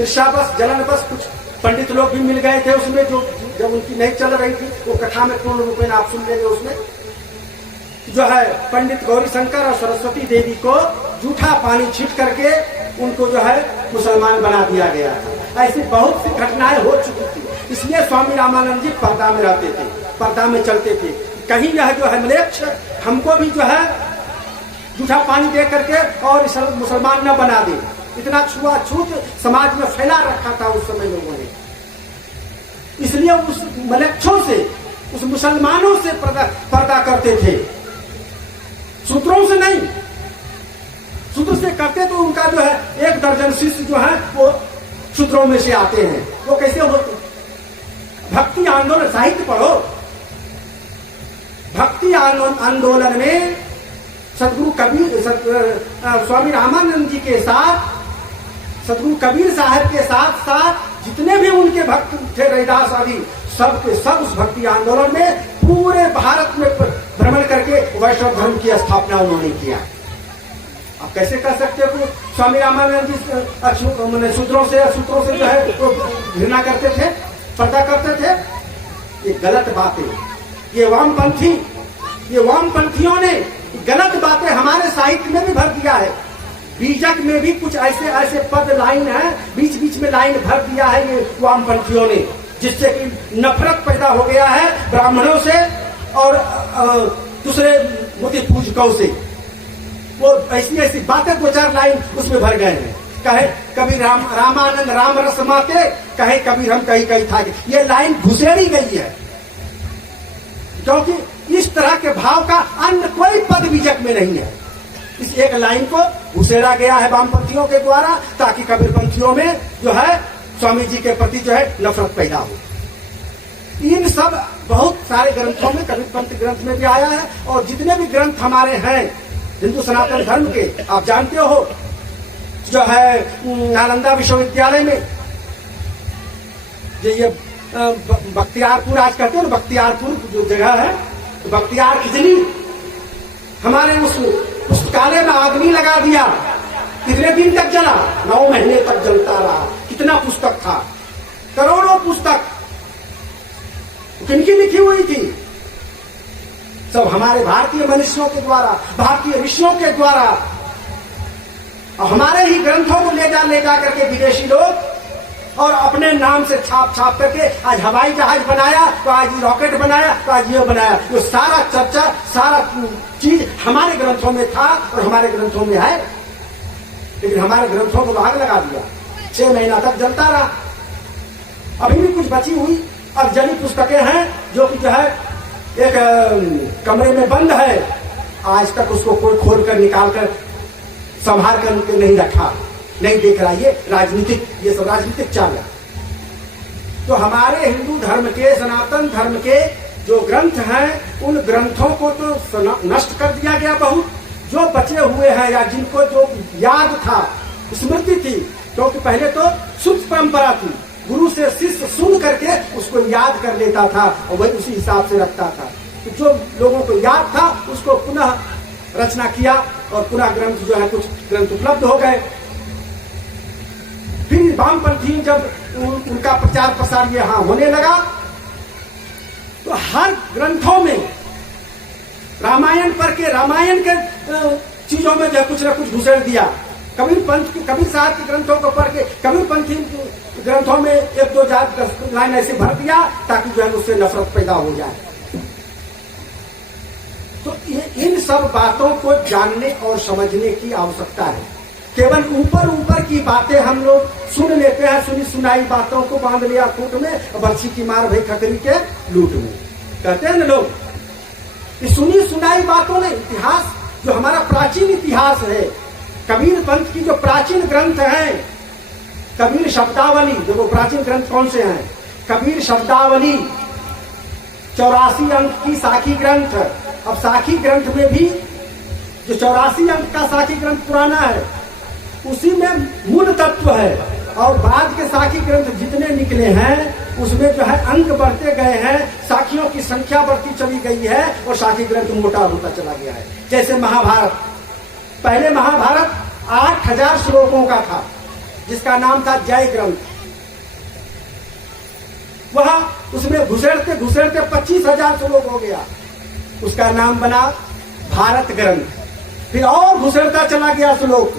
ईर्ष्यावश जलनवश कुछ पंडित लोग भी मिल गए थे उसमें, जो जब उनकी नहीं चल रही थी, वो कथा में पूर्ण रूप में आप सुन लेंगे। उसमें जो है पंडित गौरी शंकर और सरस्वती देवी को जूठा पानी छीट करके उनको जो है मुसलमान बना दिया गया था। ऐसी बहुत सी घटनाएं हो चुकी थी। इसलिए स्वामी रामानंद जी पर्दा में रहते थे, पर्दा में चलते थे। कहीं यह जो है म्लेच्छ हमको भी जो है जूठा पानी दे करके और मुसलमान न बना दे, इतना छुआछूत समाज में फैला रखा था उस समय लोगों ने। इसलिए उस मलेच्छों से, उस मुसलमानों से पर्दा करते थे, सूत्रों से नहीं। सूत्र से करते तो उनका जो है 1 दर्जन शिष्य जो है वो सूत्रों में से आते हैं। वो कैसे होते? भक्ति आंदोलन, साहित्य पढ़ो। भक्ति आंदोलन में सदगुरु कबीर, स्वामी रामानंद जी के साथ, सदगुरु कबीर साहब के साथ साथ जितने भी उनके भक्त थे, रविदास आदि, सब के सब उस भक्ति आंदोलन में पूरे भारत में भ्रमण करके वैष्णव धर्म की स्थापना उन्होंने किया। आप कैसे कह सकते हो स्वामी रामानंद जी सूत्रों से जो है घृणा करते थे, पर्दा करते थे? ये गलत बातें, ये वामपंथियों ने गलत बातें हमारे साहित्य में भी भर दिया है। बीजक में भी कुछ ऐसे ऐसे पद लाइन है, बीच बीच में लाइन भर दिया है ये वामपंथियों ने, जिससे कि नफरत पैदा हो गया है ब्राह्मणों से और दूसरे मूर्ति पूजकों से। वो ऐसी ऐसी बातें 2-4 लाइन उसमें भर गए हैं। कहे कभी रामानंद राम रस माते, कहे कबीर हम कहीं कहीं था। ये लाइन घुसेड़ी गई है, क्योंकि इस तरह के भाव का अन्य कोई पद बीजक में नहीं है। इस एक लाइन को घुसेड़ा गया है वामपंथियों के द्वारा, ताकि कबीरपंथियों में जो है स्वामी जी के प्रति जो है नफरत पैदा हो। इन सब बहुत सारे ग्रंथों में, कबीरपंथ ग्रंथ में भी आया है। और जितने भी ग्रंथ हमारे हैं हिंदू सनातन धर्म के, आप जानते हो जो है नालंदा विश्वविद्यालय में ये बख्तियारपुर, आज कहते हैं ना बख्तियारपुर जो जगह है, तो बख्तियार खिजनी, हमारे उस पुस्तकालय में आदमी लगा दिया। कितने दिन तक जला? 9 महीने तक जलता रहा। कितना पुस्तक था? करोड़ों पुस्तक। किनकी लिखी हुई थी? सब हमारे भारतीय मनुष्यों के द्वारा, भारतीय ऋषियों के द्वारा। और हमारे ही ग्रंथों को ले जा करके विदेशी लोग और अपने नाम से छाप करके आज हवाई जहाज बनाया, तो आज रॉकेट बनाया, तो आज ये बनाया। वो सारा चर्चा, सारा चीज हमारे ग्रंथों में था और हमारे ग्रंथों में है, लेकिन हमारे ग्रंथों को आग लगा दिया। 6 महीना तक जलता रहा। अभी भी कुछ बची हुई और जली पुस्तकें हैं जो कि जो है एक कमरे में बंद है। आज तक उसको कोई खोल कर निकाल कर संभाल कर नहीं रखा, नहीं देख रहा। ये राजनीतिक, ये सब राजनीतिक चाल है। तो हमारे हिंदू धर्म के, सनातन धर्म के जो ग्रंथ हैं, उन ग्रंथों को तो नष्ट कर दिया गया बहुत। जो बचे हुए हैं या जिनको जो याद था, स्मृति थी, क्योंकि पहले तो शुद्ध परंपरा थी, गुरु से शिष्य सुन करके उसको याद कर लेता था और वही उसी हिसाब से रखता था। तो जो लोगों को याद था उसको पुनः रचना किया और पुनः ग्रंथ जो है, कुछ ग्रंथ उपलब्ध हो गए। फिर वामपंथी जब उनका प्रचार प्रसार यहाँ होने लगा, तो हर ग्रंथों में रामायण पढ़ के, रामायण के चीजों में जो कुछ न कुछ घुसेड़ दिया। कबीर साहब के ग्रंथों को पढ़ के कबीरपंथी ग्रंथों में 1-2 लाइन ऐसे भर दिया ताकि जो है उससे नफरत पैदा हो जाए। तो इन सब बातों को जानने और समझने की आवश्यकता है। केवल ऊपर की बातें हम लोग सुन लेते हैं, सुनी सुनाई बातों को बांध लिया खूट में, बर्छी की मार भई खकरी के लूट में, कहते हैं ना लोग। ये सुनी सुनाई बातों ने इतिहास, जो हमारा प्राचीन इतिहास है, कबीर पंथ की जो प्राचीन ग्रंथ हैं, कबीर शब्दावली, देखो प्राचीन ग्रंथ कौन से हैं? कबीर शब्दावली 84 अंक की साखी ग्रंथ। अब साखी ग्रंथ में भी जो 84 अंक का साखी ग्रंथ पुराना है, उसी में मूल तत्व है। और बाद के साखी ग्रंथ जितने निकले हैं उसमें जो है अंक बढ़ते गए हैं, साखियों की संख्या बढ़ती चली गई है और साखी ग्रंथ मोटा होता चला गया है। जैसे महाभारत, पहले महाभारत 8000 श्लोकों का था जिसका नाम था जय ग्रंथ। वह उसमें घुसेड़ते घुसेड़ते 25,000 श्लोक हो गया, उसका नाम बना भारत ग्रंथ। फिर और घुसेड़ता चला गया श्लोक,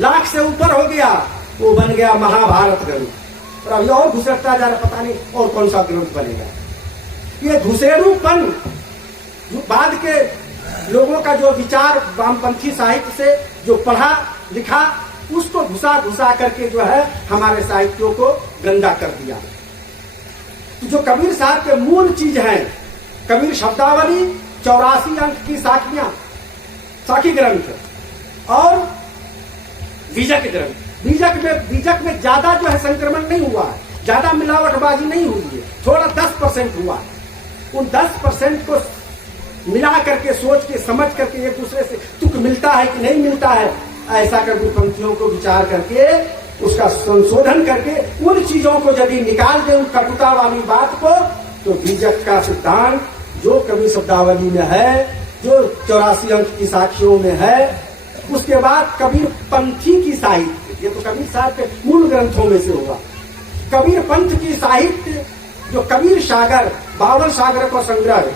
लाख से ऊपर हो गया, वो बन गया महाभारत ग्रंथ। और अभी और घुसेड़ता जा रहा, पता नहीं और कौन सा ग्रंथ बनेगा। ये घुसेड़ूपन बाद के लोगों का जो विचार वामपंथी साहित्य से जो पढ़ा लिखा उसको घुसा घुसा करके जो है हमारे साहित्यों को गंदा कर दिया। तो जो कबीर साहब के मूल चीज हैं, कबीर शब्दावली, 84 अंक की साखियां, साखी ग्रंथ और बीजक ग्रंथ। बीजक में ज्यादा जो है संक्रमण नहीं हुआ है, ज्यादा मिलावटबाजी नहीं हुई है, थोड़ा 10% हुआ है। उन 10% को मिला करके सोच के समझ करके एक दूसरे से तुक मिलता है कि नहीं मिलता है, ऐसा करके पंथियों को विचार करके उसका संशोधन करके उन चीजों को यदि निकाल दे, उन कटुता वाली बात को, तो बीजक का सिद्धांत जो कवि शब्दावली में है, जो 84 अंक की साखियों में है, उसके बाद कबीर पंथी की साहित्य, ये तो कबीर साहब के मूल ग्रंथों में से होगा। कबीर पंथ की साहित्य जो कबीर सागर, 52 सागर का संग्रह,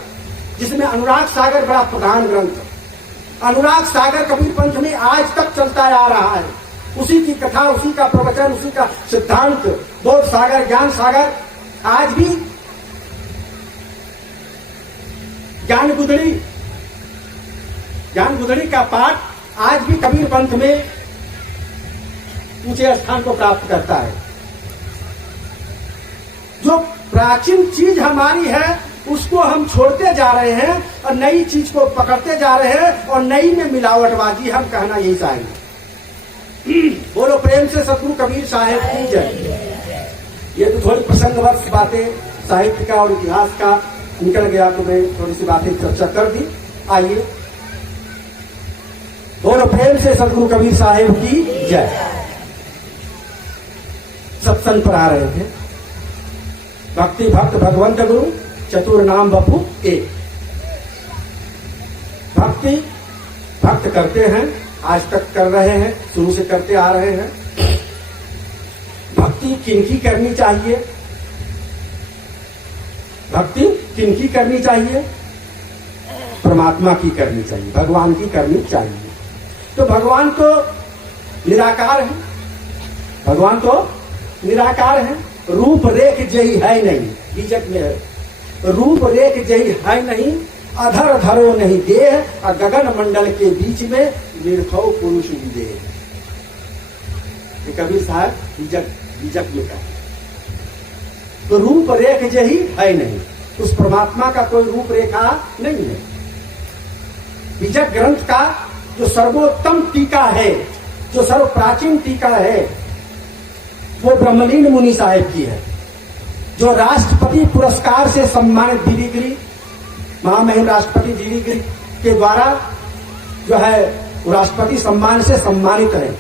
जिसमें अनुराग सागर बड़ा प्रधान ग्रंथ। अनुराग सागर कबीर पंथ में आज तक चलता आ रहा है, उसी की कथा, उसी का प्रवचन, उसी का सिद्धांत। बोध सागर, ज्ञान सागर, आज भी ज्ञान गुदड़ी का पाठ आज भी कबीर पंथ में ऊंचे स्थान को प्राप्त करता है। जो प्राचीन चीज हमारी है उसको हम छोड़ते जा रहे हैं और नई चीज को पकड़ते जा रहे हैं और नई में मिलावटबाजी, हम कहना यही चाहेंगे। बोलो प्रेम से सतगुरु कबीर साहेब की जय। ये तो थोड़ी प्रसंगवश बातें साहित्य का और इतिहास का निकल गया, तो मैं थोड़ी सी बातें चर्चा कर दी। आइए, बोलो प्रेम से सतगुरु कबीर साहेब की जय। सत्संग पर आ रहे थे, भक्ति भक्त भगवंत गुरु चतुर नाम बपू एक। भक्ति भक्त करते हैं, आज तक कर रहे हैं, शुरू से करते आ रहे हैं। भक्ति किनकी करनी चाहिए? भक्ति किनकी करनी चाहिए? परमात्मा की करनी चाहिए, भगवान की करनी चाहिए। तो भगवान तो निराकार है, भगवान तो निराकार है, रूप रेख जही है नहीं, बीजक में है, रूप रेख जही है नहीं, अधर धरो नहीं देह, और गगन मंडल के बीच में निर्भव पुरुष विदेह। कबीर साहब बीजक में कहा, तो रूप रेख जही है नहीं, उस परमात्मा का कोई रूप रेखा नहीं है। बीजक ग्रंथ का जो सर्वोत्तम टीका है, जो सर्व प्राचीन टीका है, वो ब्रह्मलीन मुनि साहेब की है, जो राष्ट्रपति पुरस्कार से सम्मानित डिग्री, महामहिम राष्ट्रपति डिग्री के द्वारा जो है राष्ट्रपति सम्मान से सम्मानित है।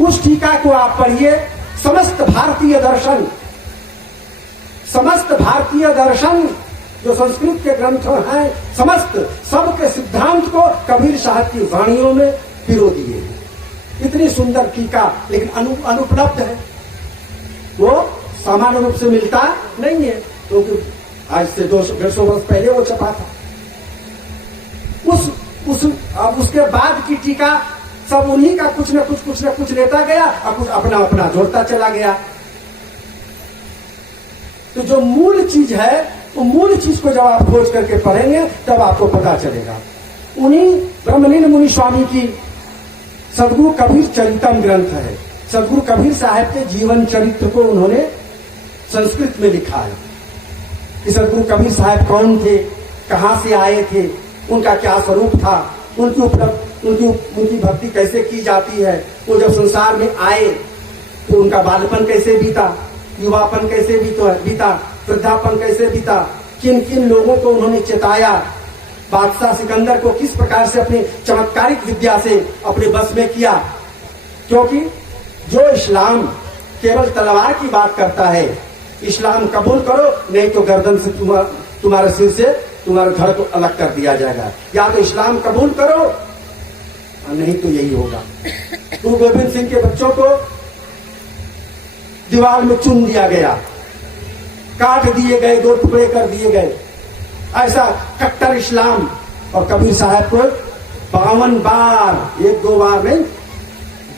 उस टीका को आप पढ़िए। समस्त भारतीय दर्शन जो संस्कृत के ग्रंथ हैं, समस्त सबके सिद्धांत को कबीर साहब की वाणियों में पिरो दिए। इतनी सुंदर टीका, लेकिन अनुपलब्ध है, वो सामान्य रूप से मिलता नहीं है, क्योंकि आज से 200-150 वर्ष पहले वो छपा था। अब उसके बाद की टीका सब उन्हीं का कुछ न कुछ लेता गया और कुछ अपना जोड़ता चला गया। तो जो मूल चीज है, वो मूल चीज को जब आप खोज करके पढ़ेंगे तब आपको पता चलेगा। उन्हीं ब्रह्मलीन मुनि स्वामी की सदगुरु कबीर चरितम ग्रंथ है। सदगुरु कबीर साहब के जीवन चरित्र को उन्होंने संस्कृत में लिखा है कि सदगुरु कबीर साहब कौन थे, कहां से आए थे, उनका क्या स्वरूप था, उनकी भक्ति कैसे की जाती है, वो जब संसार में आए तो उनका बालपन कैसे बीता, युवापन कैसे बीता, वृद्धापन कैसे बीता, किन किन लोगों को उन्होंने चेताया, बादशाह सिकंदर को किस प्रकार से अपनी चमत्कारिक विद्या से अपने बस में किया, क्योंकि जो इस्लाम केवल तलवार की बात करता है, इस्लाम कबूल करो नहीं तो गर्दन से तुम्हारे सिर से तुम्हारे धड़ को अलग कर दिया जाएगा। या तो इस्लाम कबूल करो और नहीं तो यही होगा। गुरु गोविंद सिंह के बच्चों को दीवार में चुन दिया गया, काट दिए गए, 2 टुकड़े कर दिए गए। ऐसा कट्टर इस्लाम। और कबीर साहब को 52 बार, 1-2 बार नहीं,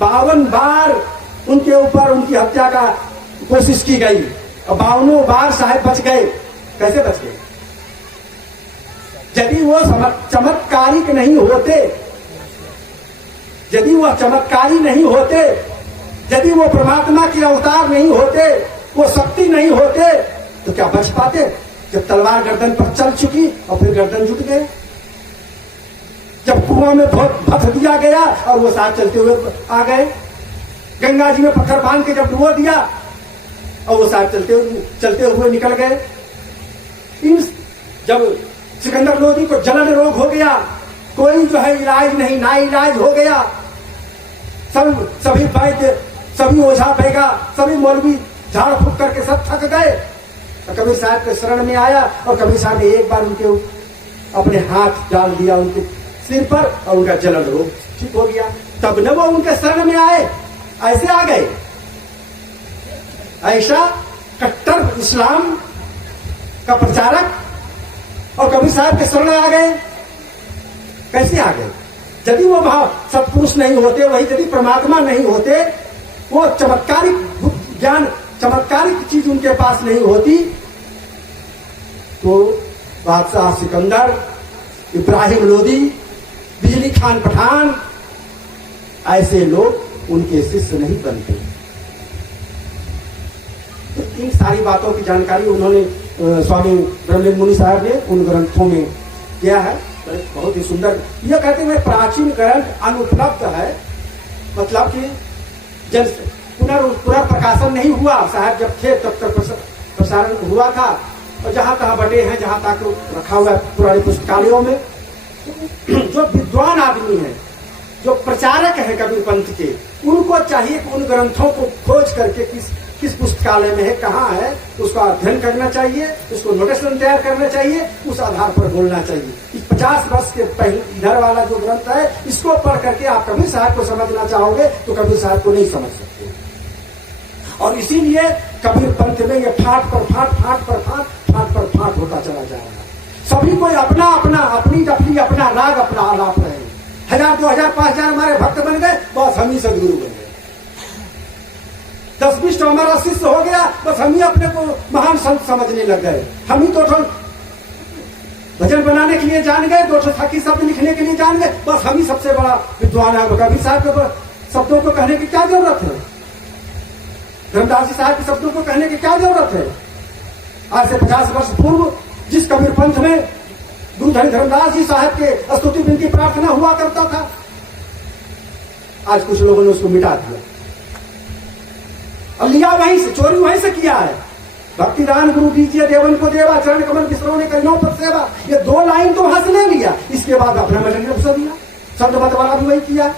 52 बार उनके ऊपर उनकी हत्या का कोशिश की गई और 52 बार साहब बच गए। कैसे बच गए? यदि वो चमत्कारिक नहीं होते, यदि वो चमत्कारी नहीं होते, यदि वो परमात्मा के अवतार नहीं होते, वो शक्ति नहीं होते, तो क्या बच पाते? जब तलवार गर्दन पर चल चुकी और फिर गर्दन जुट गए, जब कुआं में भथ दिया गया और वो साथ चलते हुए आ गए, गंगा जी में पत्थर बांध के जब डुबो दिया और वो साथ चलते हुए निकल गए। जब सिकंदर लोधी को जलन रोग हो गया, कोई जो है इलाज नहीं, ना इलाज हो गया, सभी वैद्य, सभी ओझा बैगा, सभी मौलवी झाड़ फूक करके सब थक गए। तो कबीर साहब के शरण में आया और कबीर साहब ने एक बार उनके अपने हाथ डाल दिया उनके सिर पर और उनका जलन रोग ठीक हो गया। तब न वो उनके शरण में आए, ऐसे आ गए। ऐसा कट्टर इस्लाम का प्रचारक और कबीर साहब के शरण आ गए। कैसे आ गए? यदि वो भाव सत्पुरुष नहीं होते, वही यदि परमात्मा नहीं होते, वो चमत्कारिक ज्ञान, चमत्कारिक चीज उनके पास नहीं होती, तो बादशाह सिकंदर, इब्राहिम लोदी, बिजली खान पठान, ऐसे लोग उनके शिष्य नहीं बनते। तो इन सारी बातों की जानकारी उन्होंने स्वामी ब्रह्मलीन मुनि साहब ने उन ग्रंथों में किया है। बहुत ही सुंदर। यह कहते हुए प्राचीन ग्रंथ अनुपलब्ध है, मतलब कि जब पुनर्प्रकाशन नहीं हुआ, साहब जब थे तब तक प्रसारण हुआ था और जहां तहां बटे हैं, जहां तक रखा हुआ है पुरानी पुस्तकालयों में। जो विद्वान आदमी है, जो प्रचारक है कबीर पंथ के, उनको चाहिए कि उन ग्रंथों को खोज करके किस पुस्तकालय में है, कहाँ है, उसका अध्ययन करना चाहिए, उसको नोटेशन तैयार करना चाहिए, उस आधार पर बोलना चाहिए। इस 50 वर्ष के पहले इधर वाला जो ग्रंथ है, इसको पढ़ करके आप कबीर साहब को समझना चाहोगे तो कबीर साहब को नहीं समझ सकते। और इसीलिए कबीर पंथ में ये फाट पर फाट होता चला जा रहा है। सभी कोई अपना अपना, अपनी अपना राग, अपना आलाप रहे। 1000, 2000, 5000 हमारे भक्त बन गए, बस हम ही सदगुरु बन गए। 10-20 तो हमारा शिष्य हो गया, बस हम ही अपने को महान संत समझने लग गए। हम ही 2 भजन बनाने के लिए जान गए, 2 थाकी शब्द लिखने के लिए जान गए, बस हम ही सबसे बड़ा विद्वान है। कबीर साहब के शब्दों को कहने की क्या जरूरत है? धर्मदास जी साहब के शब्दों को कहने की क्या जरूरत है? आज से 50 वर्ष पूर्व जिस कबीर पंथ में गुरु धर्मदास जी साहब के स्तुति विनती प्रार्थना हुआ करता था, आज कुछ लोगों ने उसको मिटा दिया और लिया वहीं से, चोरी वहीं से किया है। भक्तिदान गुरु दीजिए देवन को देवा, चरण कमल विश्रव ने करियो पर सेवा, ये 2 लाइन तो वहां से ले लिया। इसके बाद अपना मटेरियल बसा दिया। संत मत वाला भी वही किया।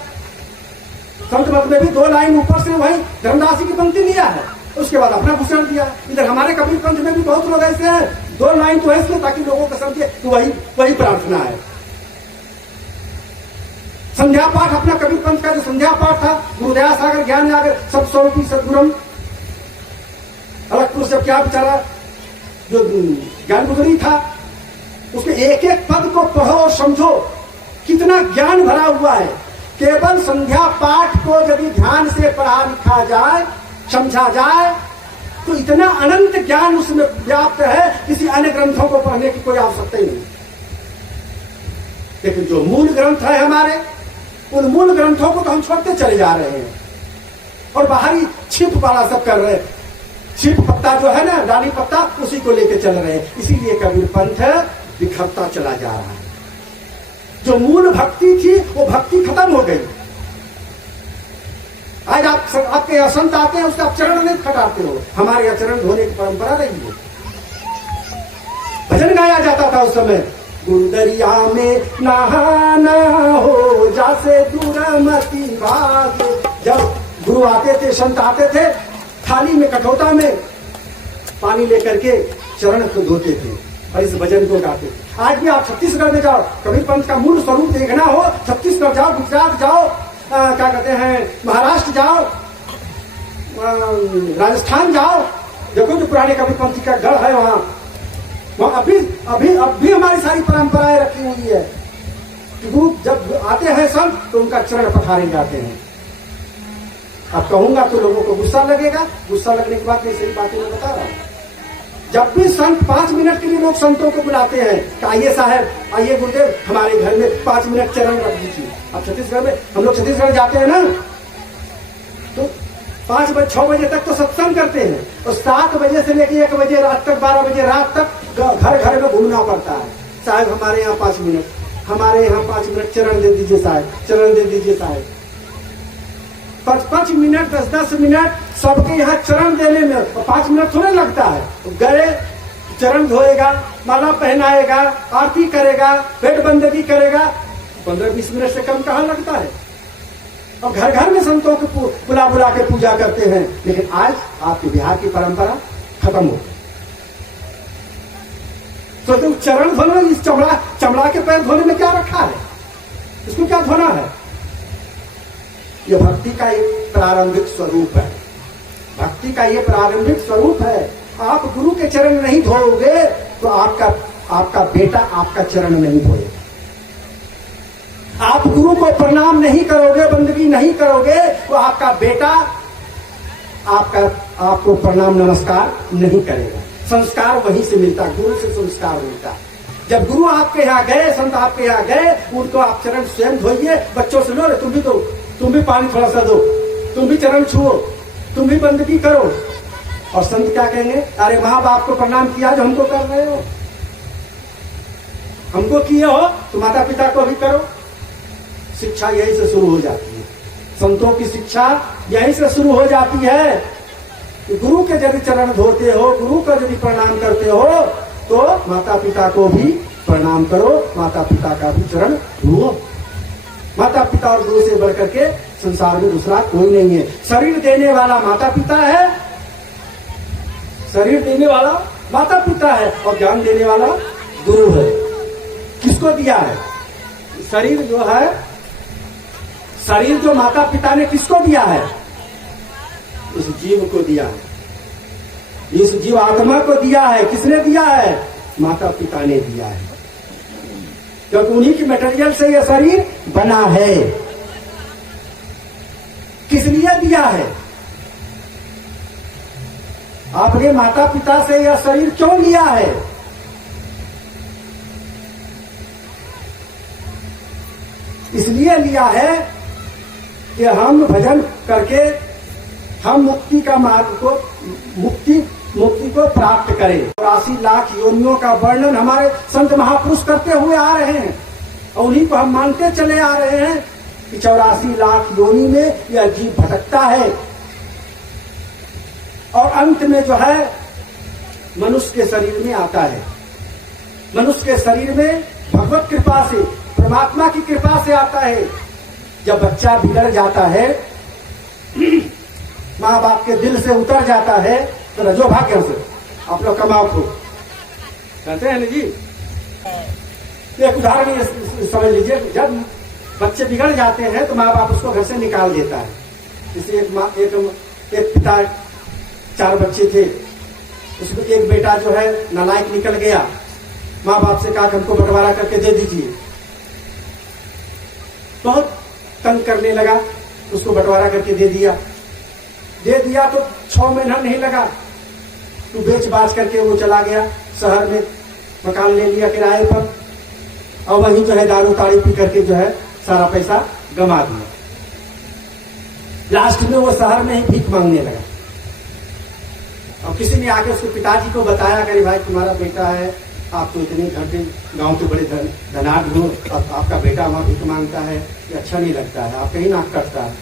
संत मत में भी 2 लाइन ऊपर से वही धर्मदास जी की पंक्ति लिया है, उसके बाद अपना भूषण दिया। इधर हमारे कबीर पंथ में भी बहुत लोग ऐसे हैं, 2 लाइन तो ऐसे ताकि लोगों को समझे तो वही प्रार्थना है। संध्या पाठ, अपना कबीर पंथ का जो संध्या पाठ था, गुरुदया सागर ज्ञान जागर सब स्वरूपी सदगुरुम, अलगपुर से क्या बेचारा जो ज्ञान गुजरी था, उसके एक एक पद को पढ़ो और समझो, कितना ज्ञान भरा हुआ है। केवल संध्या पाठ को यदि ध्यान से पढ़ा लिखा जाए, समझा जाए, तो इतना अनंत ज्ञान उसमें व्याप्त है, किसी अन्य ग्रंथों को पढ़ने की कोई आवश्यकता ही नहीं। लेकिन जो मूल ग्रंथ है हमारे, उन मूल ग्रंथों को तो हम छोड़ते चले जा रहे हैं और बाहरी छिप वाला सब कर रहे हैं। छिप पत्ता जो है ना, डाली पत्ता, उसी को लेके चल रहे हैं। इसीलिए कबीर पंथ बिखरता चला जा रहा है। जो मूल भक्ति थी वो भक्ति खत्म हो गई। आज आपके यहाँ संत आते हैं, उसके आप चरण नहीं खटाते हो। हमारे यहाँ चरण धोने की परंपरा रही है। भजन गाया जाता था उस समय, गुरु दरिया में नहाना हो जासे दूर मती भाग। जब गुरु आते थे, संत आते थे, थाली में कटोता में पानी लेकर के चरण को धोते थे और इस भजन को गाते थे। आज भी आप छत्तीसगढ़ में जाओ, कबीर पंथ का मूल स्वरूप देखना हो, छत्तीसगढ़ जाओ, गुजरात जाओ, क्या कहते हैं, महाराष्ट्र जाओ, राजस्थान जाओ, देखो जो पुराने कबीर पंथी का गढ़ है वहां अब भी हमारी सारी परंपराएं रखी हुई है कि गुरु जब आते हैं संत तो उनका चरण पखारे जाते हैं। अब कहूंगा तो लोगों को गुस्सा लगेगा, गुस्सा लगने के बाद मैं सही बातें मैं बता रहा हूं। जब भी संत 5 मिनट के लिए लोग संतों को बुलाते हैं कि आइए साहब, आइए गुरुदेव, हमारे घर में 5 मिनट चरण रख दीजिए। अब छत्तीसगढ़ में हम लोग छत्तीसगढ़ जाते हैं ना, तो 5 बजे 6 बजे तक तो सत्संग करते हैं और 7 बजे से लेकर 1 बजे रात तक, 12 बजे रात तक घर घर में घूमना पड़ता है। साहब हमारे यहाँ 5 मिनट, हमारे यहाँ 5 मिनट चरण दे दीजिए साहब, चरण दे दीजिए साहब। 5 मिनट 10 मिनट सबके यहाँ चरण देने में 5 मिनट थोड़े लगता है। तो गए, चरण धोएगा, माला पहनाएगा, आरती करेगा, पेट बंदगी करेगा, 15-20 मिनट से कम कहाँ लगता है। और घर घर में संतों को बुला बुला के पूजा करते हैं। लेकिन आज आपके बिहार की परंपरा खत्म हो गई। तो तुम चरण धोना, इस चमड़ा के पैर धोने में क्या रखा है, इसको क्या धोना है। यह भक्ति का एक प्रारंभिक स्वरूप है, भक्ति का ये प्रारंभिक स्वरूप है। आप गुरु के चरण नहीं धोओगे तो आपका बेटा आपका चरण नहीं धोएगा। आप गुरु को प्रणाम नहीं करोगे, बंदगी नहीं करोगे तो आपका बेटा आपको प्रणाम नमस्कार नहीं करेगा। संस्कार वहीं से मिलता, गुरु से संस्कार मिलता। जब गुरु आपके यहाँ गए, संत आपके यहाँ गए, उनको आप चरण स्वयं धोइए। बच्चों से लो, तुम भी दो, तुम भी पानी थोड़ा सा दो, तुम भी चरण छुओ, तुम भी बंदगी करो। और संत क्या कहेंगे, अरे माँ बाप को प्रणाम किया जो हमको कर रहे हो, हमको किए हो तो माता पिता को भी करो। शिक्षा यही से शुरू हो जाती है, संतों की शिक्षा यही से शुरू हो जाती है कि गुरु के यदि चरण धोते हो, गुरु का यदि प्रणाम करते हो तो माता पिता को भी प्रणाम करो, माता पिता का भी चरण धुओ। माता पिता और गुरु से बढ़कर के संसार में दूसरा कोई नहीं है। शरीर देने वाला माता पिता है, शरीर देने वाला माता पिता है और ज्ञान देने वाला गुरु है। किसको दिया है शरीर जो है, शरीर जो माता पिता ने किसको दिया है, इस जीव को दिया है, इस जीव आत्मा को दिया है। किसने दिया है, माता पिता ने दिया है, क्योंकि उन्हीं की मटेरियल से यह शरीर बना है। किस लिए दिया है, आपने माता पिता से यह शरीर क्यों लिया है, इसलिए लिया है कि हम भजन करके हम मुक्ति का मार्ग को मुक्ति को प्राप्त करें। 84 लाख योनियों का वर्णन हमारे संत महापुरुष करते हुए आ रहे हैं और उन्हीं को हम मानते चले आ रहे हैं कि 84 लाख योनि में यह जीव भटकता है और अंत में जो है मनुष्य के शरीर में आता है। मनुष्य के शरीर में भगवत कृपा से, परमात्मा की कृपा से आता है। जब बच्चा बिगड़ जाता है, माँ बाप के दिल से उतर जाता है तो रजो भाग्य से आप लोग कमाओ खूब कहते हैं ना जी। एक उदाहरण समझ लीजिए, जब बच्चे बिगड़ जाते हैं तो माँ बाप उसको घर से निकाल देता है। जैसे एक पिता 4 बच्चे थे, उसको एक बेटा जो है नालायक निकल गया, माँ बाप से कहा कि हमको बंटवारा करके दे दीजिए। बहुत तंग करने लगा, उसको बंटवारा करके दे दिया तो 6 महीना नहीं लगा तो बेच बाच करके वो चला गया शहर में, मकान ले लिया किराए पर और वहीं जो है दारू ताड़ी पी करके जो है सारा पैसा गंवा दिया। लास्ट में वो शहर में ही भीख मांगने लगा और किसी ने आके उसके पिताजी को बताया कि भाई तुम्हारा बेटा है, आप तो इतने घर के गांव के बड़े धनाढ़ हो, आपका बेटा वहां भीख मांगता है, ये अच्छा नहीं लगता है, आप कहीं नाक कटता है।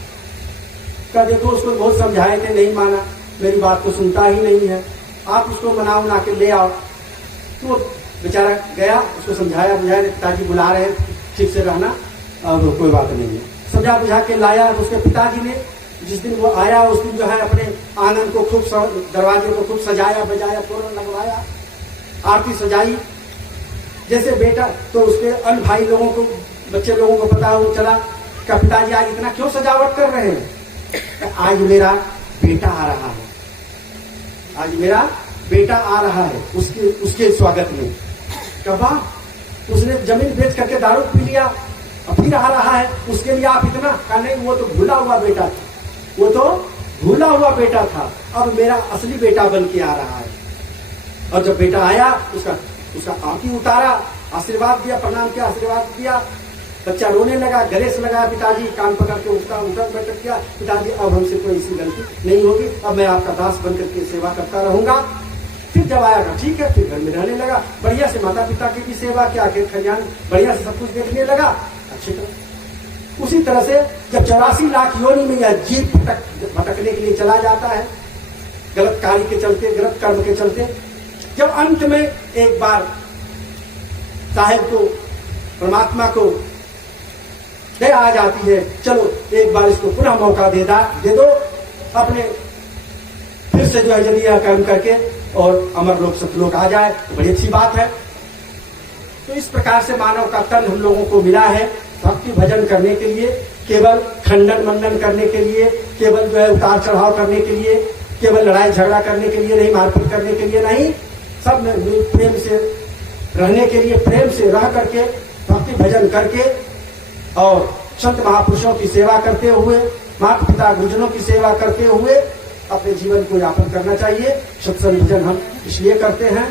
क्या देखो उसको बहुत समझाए थे, नहीं माना, मेरी बात को सुनता ही नहीं है, आप उसको मनाओ ना के ले आओ। तो बेचारा गया, उसको समझाया बुझाया, पिताजी बुला रहे हैं, ठीक से रहना और कोई बात नहीं है, समझा बुझा के लाया। तो उसके पिताजी ने जिस दिन वो आया उस दिन जो है अपने आंगन को खूब दरवाजे को खूब सजाया बजाया, तोरण लगवाया, आरती सजाई। जैसे बेटा तो उसके अन्य भाई लोगों को, बच्चे लोगों को पता हो चला कि पिताजी आज इतना क्यों सजावट कर रहे हैं? आज मेरा बेटा आ रहा है, आज मेरा बेटा आ रहा है उसके स्वागत में। कब उसने जमीन बेच करके दारू पी लिया, फिर आ रहा है, उसके लिए आप इतना? कहा नहीं, वो तो भूला हुआ बेटा था, वो तो भूला हुआ बेटा था, अब मेरा असली बेटा बन के आ रहा है। और जब बेटा आया उसका आंखी उतारा, आशीर्वाद दिया, प्रणाम किया, आशीर्वाद दिया। बच्चा रोने लगा, गले से लगा, पिताजी कान पकड़ के उठक बैठक किया, पिताजी अब हमसे कोई ऐसी गलती नहीं होगी, अब मैं आपका दास बन करके सेवा करता रहूंगा। फिर जब आया ठीक है, फिर घर में रहने लगा, बढ़िया से माता पिता की भी सेवा किया, खेत खलिहान बढ़िया से सब कुछ देखने लगा अच्छी तरह। उसी तरह से जब 84 लाख योनि में यह जीव भटकने के लिए चला जाता है, गलत कार्य के चलते, गलत कर्म के चलते, जब अंत में एक बार साहेब को, परमात्मा को दया आ जाती है, चलो एक बार इसको पुनः मौका दे दो, अपने फिर से जो है यदि यह कर्म करके और अमर लोक सतलोक आ जाए तो बड़ी अच्छी बात है। तो इस प्रकार से मानव का तन हम लोगों को मिला है भक्ति भजन करने के लिए, केवल खंडन मंडन करने के लिए, केवल जो है उतार चढ़ाव करने के लिए, केवल लड़ाई झगड़ा करने के लिए नहीं, मारपीट करने के लिए नहीं, सब में प्रेम से रहने के लिए, प्रेम से रह करके भक्ति भजन करके और संत महापुरुषों की सेवा करते हुए, माता पिता गुरुजनों की सेवा करते हुए अपने जीवन को यापन करना चाहिए। सत्संग भजन हम इसलिए करते हैं।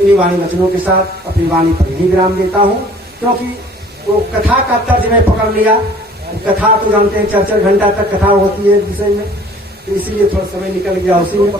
इन्हीं वाणी वचनों के साथ अपनी वाणी पर ही विराम देता हूँ, क्योंकि वो कथा का तर्ज में पकड़ लिया। कथा तो जानते हैं 4-4 घंटा तक कथा होती है विषय में, तो इसलिए थोड़ा समय निकल गया उसी में।